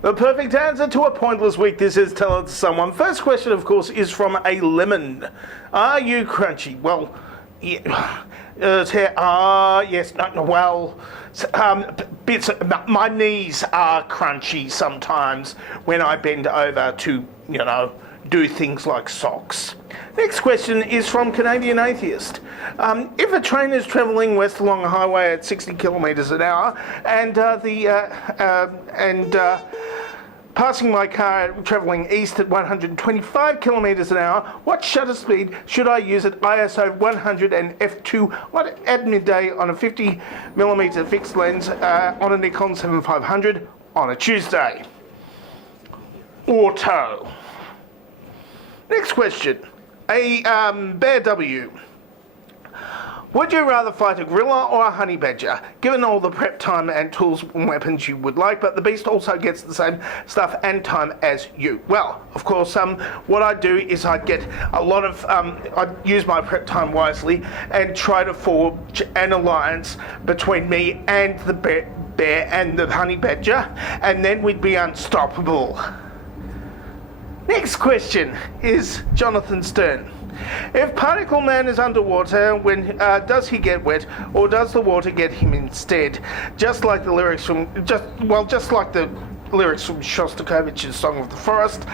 The perfect answer to a pointless week. This is Tell It to Someone. First question, of course, is from a lemon. Are you crunchy? Well, yeah, yes, no, well, bits. My knees are crunchy sometimes when I bend over to, do things like socks. Next question is from Canadian Atheist. If a train is travelling west along a highway at 60 kilometres an hour and passing my car travelling east at 125 kilometres an hour, what shutter speed should I use at ISO 100 and f2 at midday on a 50mm fixed lens on a Nikon 7500 on a Tuesday? Auto. Next question. Bear W. Would you rather fight a gorilla or a honey badger? Given all the prep time and tools and weapons you would like, but the beast also gets the same stuff and time as you. Well, of course, what I'd do is I'd get a lot of, I'd use my prep time wisely and try to forge an alliance between me and the bear and the honey badger, and then we'd be unstoppable. Next question is Jonathan Stern. If Particle Man is underwater, when does he get wet, or does the water get him instead? Just like the lyrics from Shostakovich's Song of the Forest.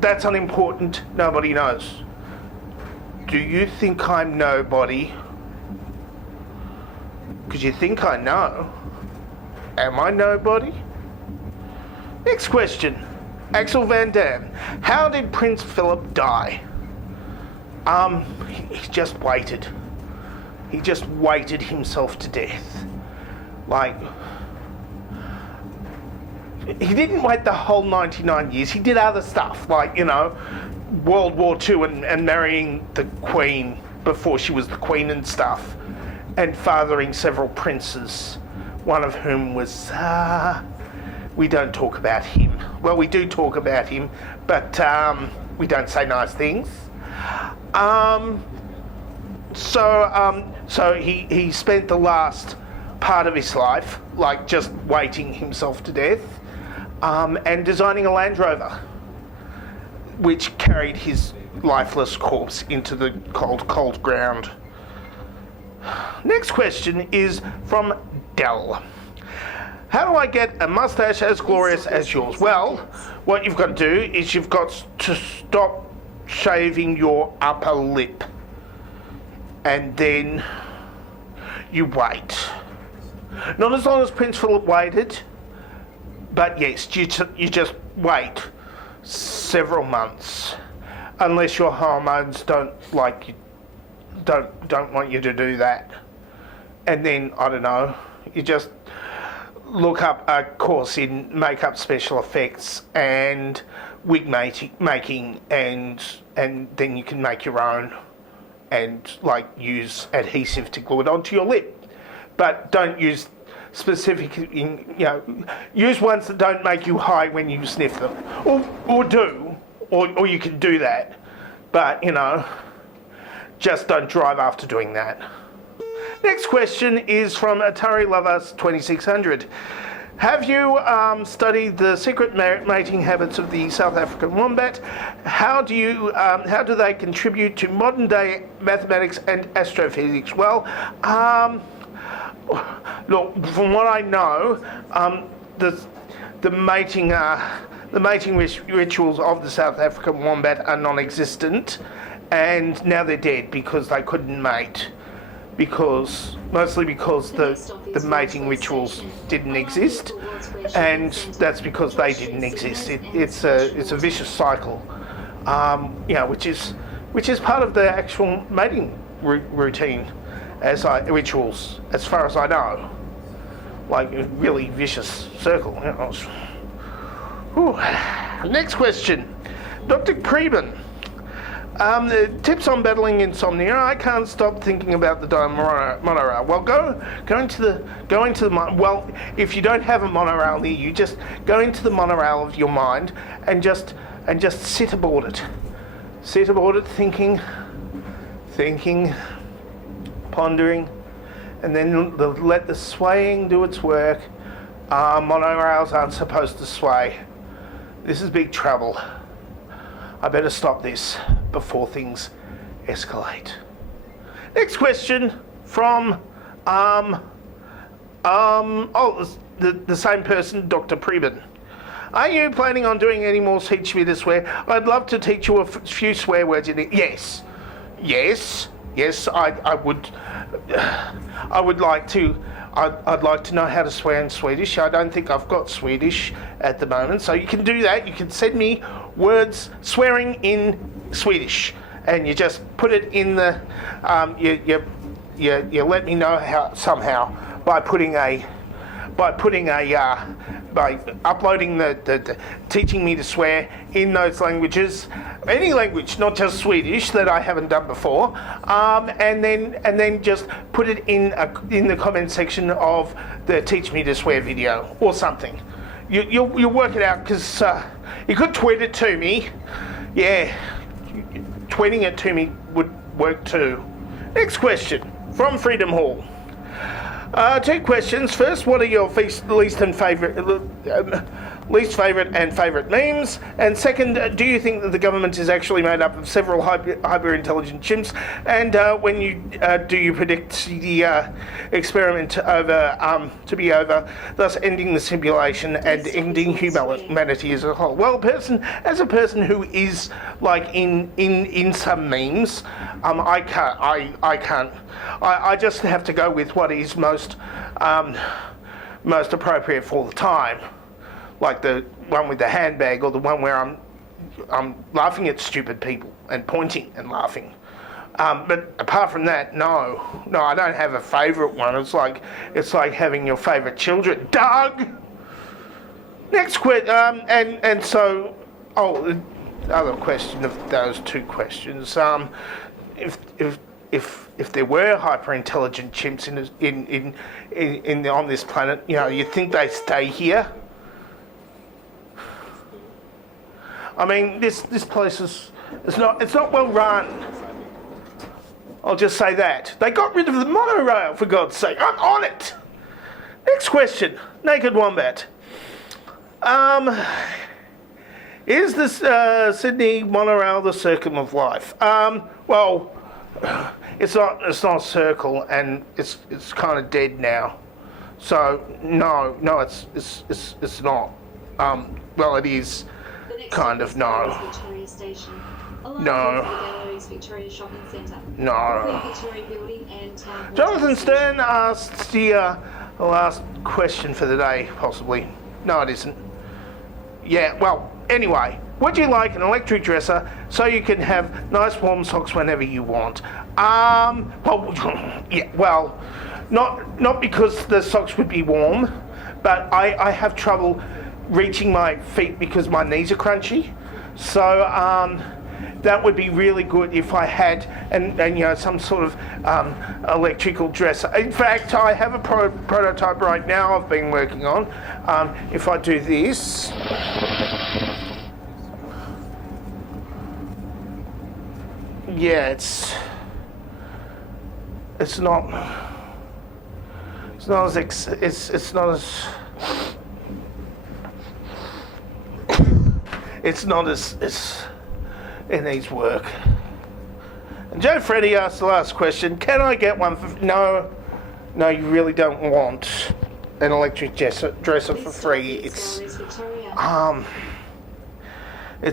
That's unimportant. Nobody knows. Do you think I'm nobody? Because you think I know. Am I nobody? Next question. Axel Van Dam. How did Prince Philip die? He just waited. He just waited himself to death. Like, he didn't wait the whole 99 years. He did other stuff, like, World War II and marrying the Queen before she was the Queen and stuff, and fathering several princes, one of whom was, we don't talk about him. Well, we do talk about him, but we don't say nice things. So he spent the last part of his life, like, just waiting himself to death, and designing a Land Rover, which carried his lifeless corpse into the cold ground. Next question is from Dell. How do I get a mustache as glorious as yours? Well, what you've got to do is you've got to stop shaving your upper lip, and then you wait. Not as long as Prince Philip waited, but yes, you just wait several months, unless your hormones don't want you to do that. And then, I don't know, you just look up a course in makeup special effects and wig making, and then you can make your own and use adhesive to glue it onto your lip. But don't use use ones that don't make you high when you sniff them, or you can do that, but just don't drive after doing that. Next question is from Atari Lovers 2600. Have you studied the secret mating habits of the South African wombat? How do they contribute to modern day mathematics and astrophysics? Well, look, from what I know, the mating rituals of the South African wombat are non-existent, and now they're dead because they couldn't mate. Mostly because the mating rituals didn't exist, and that's because they didn't exist. It's a vicious cycle, which is part of the actual mating routine, rituals, as far as I know. Like a really vicious circle. Next question, Dr. Preben. Tips on battling insomnia. I can't stop thinking about the monorail. Well, go into the well, if you don't have a monorail near you, just go into the monorail of your mind and just sit aboard it. Sit aboard it, thinking, pondering, and then let the swaying do its work, Monorails aren't supposed to sway. This is big trouble. I better stop this before things escalate. Next question from the same person, Dr. Preben. Are you planning on doing any more Teach Me to Swear? I'd love to teach you a few swear words in it. Yes, I would. I would like to. I'd like to know how to swear in Swedish. I don't think I've got Swedish at the moment, so you can do that. You can send me words swearing in Swedish, and you just put it in the. You let me know how somehow by uploading the teaching me to swear in those languages, any language, not just Swedish that I haven't done before, and then just put it in the comment section of the Teach Me to Swear video or something. You'll work it out, because you could tweet it to me. Yeah, tweeting it to me would work too. Next question from Freedom Hall. Two questions. First, what are your least favourite and favourite memes? And second, do you think that the government is actually made up of several hyper-intelligent chimps? And when do you predict the experiment to be over, thus ending the simulation and ending humanity as a whole? Well, as a person who is like in some memes, I can't. I just have to go with what is most appropriate for the time, like the one with the handbag, or the one where I'm laughing at stupid people and pointing and laughing. But apart from that, no, I don't have a favourite one. It's like having your favourite children. Doug. Next question, and so the other question of those two questions, if there were hyper intelligent chimps on this planet, you think they stay here? I mean, this place is not well run. I'll just say that. They got rid of the monorail, for God's sake. I'm on it. Next question, Naked Wombat. Is this Sydney monorail the circle of life? Well, it's not a circle, and it's kind of dead now. So no, it's not. Well, it is kind of no. Victoria Station. No. Victoria Shopping Centre. No. Victoria Building and Town. Jonathan Stern asked the last question for the day, possibly. No, it isn't. Yeah, well, anyway, would you like an electric dresser so you can have nice warm socks whenever you want? Well, not because the socks would be warm, but I have trouble reaching my feet because my knees are crunchy. So that would be really good if I had some sort of electrical dresser. In fact, I have a prototype right now I've been working on. If I do this, yeah, it's not as it needs work. And Joe Freddy asked the last question, can I get one for... No, you really don't want an electric dresser for free. It's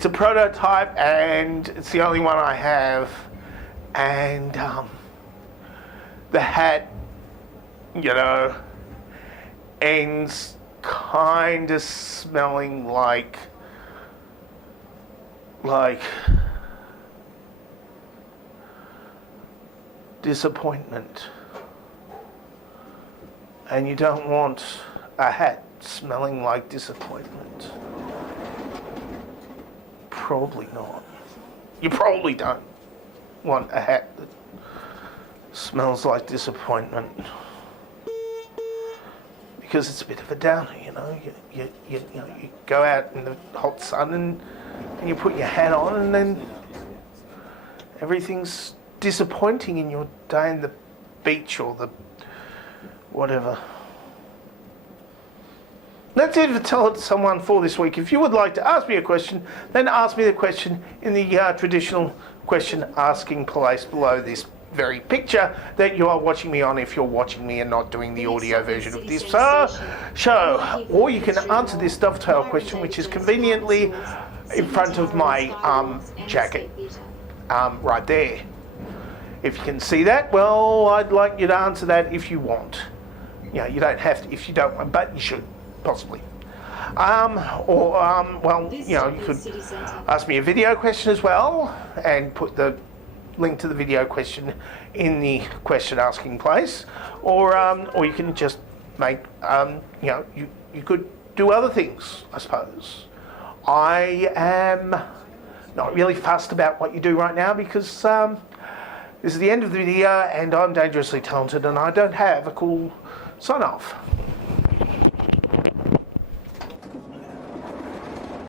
a prototype, and it's the only one I have. And the hat, ends kind of smelling like disappointment. And you don't want a hat smelling like disappointment. Probably not. You probably don't want a hat that smells like disappointment, because it's a bit of a downer, You go out in the hot sun and you put your hat on, and then everything's disappointing in your day in the beach or the whatever. That's it for Tell It to Someone for this week. If you would like to ask me a question, then ask me the question in the traditional question asking place below this very picture that you are watching me on if you're watching me and not doing the audio version of this show. Or you can answer this dovetail question, which is conveniently in front of my jacket right there. If you can see that, well, I'd like you to answer that if you want. You know, you don't have to if you don't want, but you should, possibly. Well, you know, you could ask me a video question as well and put the link to the video question in the question asking place, or you can just make, you know, you could do other things, I suppose. I am not really fussed about what you do right now because this is the end of the video and I'm dangerously talented and I don't have a cool sign off.